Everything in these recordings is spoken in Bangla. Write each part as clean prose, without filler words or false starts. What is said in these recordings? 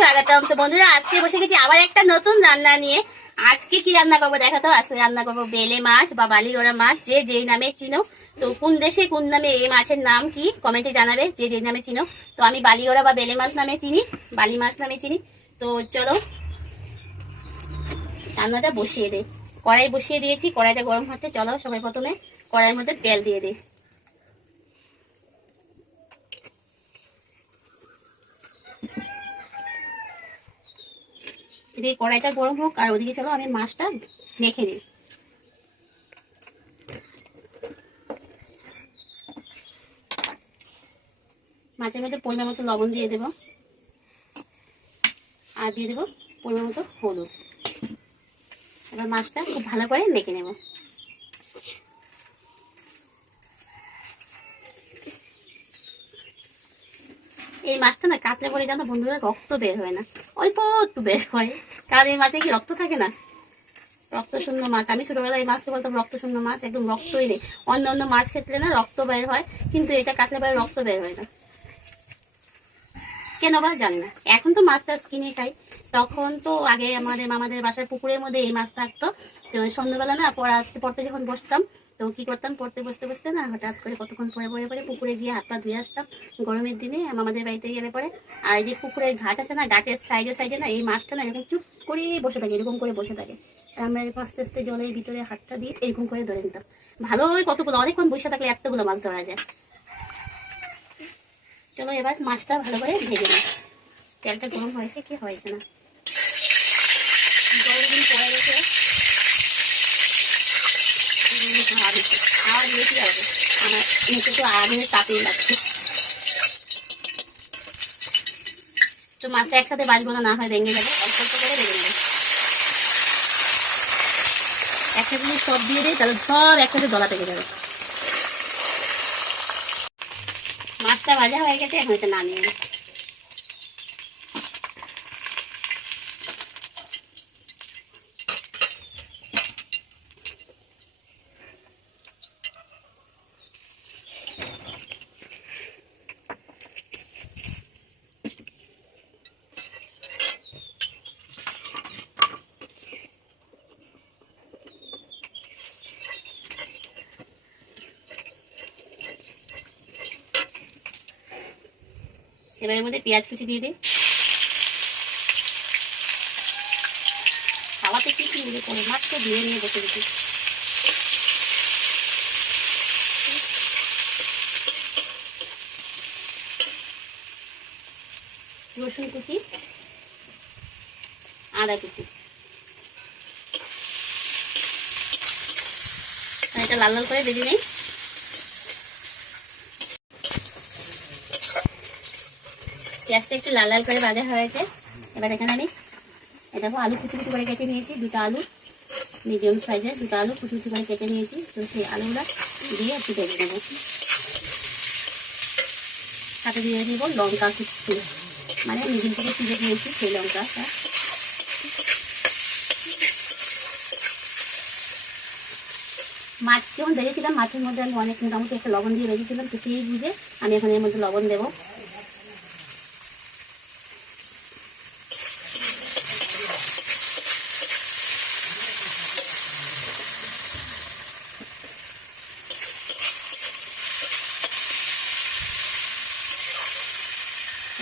স্বাগতম। তো বন্ধুরা, আজকে বসে গেছি আবার একটা নতুন রান্না নিয়ে। আজকে কি রান্না করবো দেখাতো। আজকে রান্না করবো বেলে মাছ বা বালিগড়া মাছ, যে যেই নামে চিনো। তো কোন দেশে কোন নামে এই মাছের নাম কি কমেন্টে জানাবে, যে যেই নামে চিনো। তো আমি বালিগড়া বা বেলে মাছ নামে চিনি, বালি মাছ নামে চিনি। তো চলো রান্নাটা বসিয়ে দিই। কড়াই বসিয়ে দিয়েছি, কড়াইটা গরম হচ্ছে। চলো সবাই প্রথমে কড়াইয়ের মধ্যে তেল দিয়ে দিই। এদিকে কড়াইটা গরম হোক, আর ওদিকে চলো আমি মাছটা মেখে দিই। মাছের মধ্যে পরিমাণ মতো লবণ দিয়ে দেবো, আর দিয়ে দেবো পরিমাণ মতো হলুদ। এবার মাছটা খুব ভালো করে মেখে নেব। এই মাছটা না কাটলে পরে জানো বন্ধুরা, রক্ত বের হয় না, অল্প একটু বের হয়। কারণ এই মাছে কি রক্ত থাকে না, রক্ত শূন্য মাছ। আমি ছোটবেলায় এই মাছকে বলতাম রক্ত শূন্য মাছ, একদম রক্তই নেই। অন্য অন্য মাছ খেতলে না রক্ত বের হয়, কিন্তু এটা কাটলে পরে রক্ত বের হয় না, কেন বা জানি না। এখন তো মাছ টাছ কিনে খাই, তখন তো আগে আমাদের মামাদের বাসার পুকুরের মধ্যে এই মাছ থাকতো। তো সন্ধ্যাবেলা না পড়তে যখন বসতাম, তো কি করতাম, পড়তে বসতে বসতে না হঠাৎ করে কতক্ষণ পরে পরে পরে পুকুরে গিয়ে হাত পা ধুয়ে আসতাম গরমের দিনে মামাদের বাড়িতে গেলে পরে। আর এই যে পুকুরের ঘাট আছে না, ঘাটের সাইডে সাইডে না এই মাছটা না এরকম চুপ করে বসে থাকে, এরকম করে বসে থাকে। আমরা এরকম আস্তে আস্তে জলের ভিতরে হাতটা দিয়ে এরকম করে ধরে নিতাম। ভালোই কতগুলো, অনেকক্ষণ বসে থাকলে এতগুলো মাছ ধরা যায়। চলো এবার মাছটা ভালো করে ভেজে নিই। তেলটা গরম হয়েছে কি হয়েছে না, দিন পরে রেখে খাওয়া দিয়েছি। আমার নিচে তো আগুনের তাপেই লাগছে। তো মাছটা একসাথে বাজবো না, না হয় ভেঙে যাবে। অল্প অল্প করে ভেজে নেবো। একসাথে যদি সব দিয়ে দিই তাহলে সব একসাথে দলা পেকে যাবে। মাছটা ভাজা হয়ে গেছে, এখন এটা নামিয়ে নেব। এবার এর মধ্যে পেঁয়াজ কুচি দিয়ে দিই। খাওয়াতে কি কি করে মাছ তো ধুয়ে নিয়ে বসে দিচ্ছি। রসুন কুচি, আদা কুচি, এটা লাল লাল করে ভেজে নেই। পেঁয়াজটা একটু লাল লাল করে ভাজা হয়েছে। এবার এখানে আমি দেখো আলু কুচি কুচি করে কেটে নিয়েছি, দুটো আলু মিডিয়াম সাইজের দুটো আলু কুচি কুচি করে কেটে নিয়েছি। তো সেই আলুগুলো দিয়ে একটু ভেজে নেবো। সাথে দিয়ে দিব লঙ্কা কুচি, মানে মিডিল থেকে তুলে দিয়েছি সেই লঙ্কাটা। মাছ যখন ভেজেছিলাম মাছের মধ্যে আমি অনেক মোটামুটি একটা লবণ দিয়ে ভেজেছিলাম, তো সেই বুঝে আমি এখন এর মধ্যে লবণ দেবো।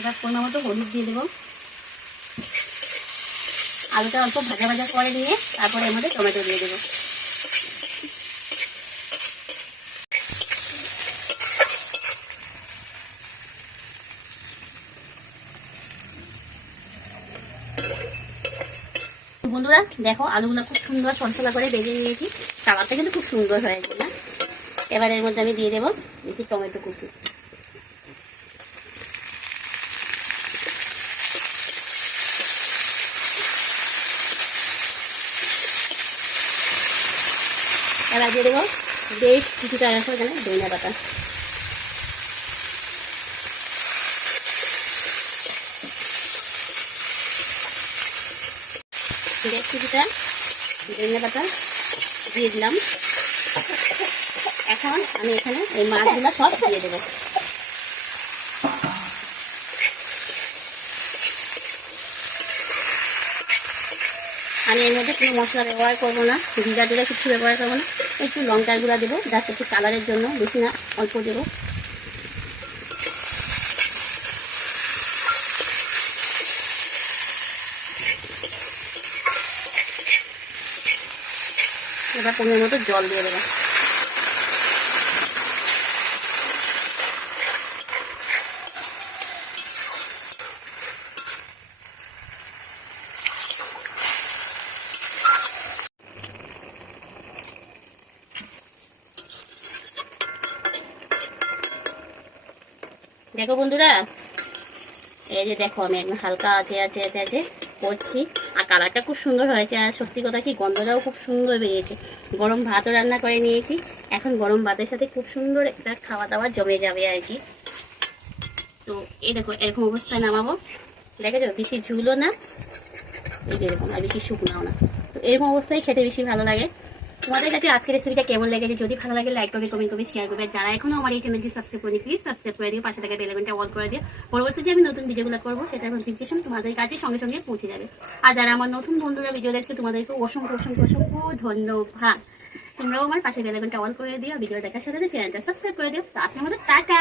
এবার পরিমাণ মতো হলুদ দিয়ে দেবো। আলুটা অল্প ভাজা ভাজা করে নিয়ে তারপরে এর মধ্যে টমেটো দিয়ে দেবো। বন্ধুরা দেখো আলুগুলো খুব সুন্দর সরসলা করে ভেজে নিয়েছি, কালারটা কিন্তু খুব সুন্দর হয়েছে না। এবার এর মধ্যে আমি দিয়ে দেবো একটু টমেটো কুচি। এবার দিয়ে দেবো বেশ কিছুটা রাখো এখানে ধনিয়া পাতা। বেশ কিছুটা ধনিয়া পাতা দিয়ে দিলাম। এখন আমি এখানে এই মাছগুলো সব দিয়ে দেবো। মধ্যে কোনো মশলা ব্যবহার করবো না, জিরা টিরা কিছু ব্যবহার করবো না। একটু লঙ্কার গুঁড়া দেবো জাস্ট একটু কালারের জন্য, বেশি না, অল্প দেবো। এবার পরিমাণ মতো জল দিয়ে দেবো। দেখো বন্ধুরা, এই যে দেখো আমি একদম হালকা আছে করছি, আর কালারটা খুব সুন্দর হয়েছে। আর সত্যি কথা কি, গন্ধটাও খুব সুন্দর বেরিয়েছে। গরম ভাতও রান্না করে নিয়েছি, এখন গরম ভাতের সাথে খুব সুন্দর একটা খাওয়া দাওয়া জমে যাবে আর কি। তো এই দেখো এরকম অবস্থায় নামাবো। দেখেছো, বেশি ঝুলো না, এই যে এরকম, আর বেশি শুকনাও না। তো এরকম অবস্থায় খেতে বেশি ভালো লাগে। তোমাদের কাছে আজকের রেসিপিটা কেমন লেগেছে, যদি ভালো লাগে লাইক করবে, কমেন্ট করবে, শেয়ার করবে। যারা এখনো আমার এই চ্যানেলটি সাবস্ক্রাইব করেনি প্লিজ সাবস্ক্রাইব করে দিও, পাশে থাকা বেল আইকনটা অল করে দিও। পরবর্তী যে আমি নতুন ভিডিওগুলো করবো সেটার নোটিফিকেশন তোমাদের কাছে সঙ্গে সঙ্গে পৌঁছে যাবে। আর যারা আমার নতুন বন্ধুরা ভিডিও দেখছে তোমাদেরকে অসংখ্য অসংখ্য অসংখ্য ধন্যবাদ। তোমরাও আমার পাশে বেল আইকনটা অল করে দিও, ভিডিও দেখার সাথে চ্যানেলটা সাবস্ক্রাইব করে দিও। তো আজকে আমাদের টাটা।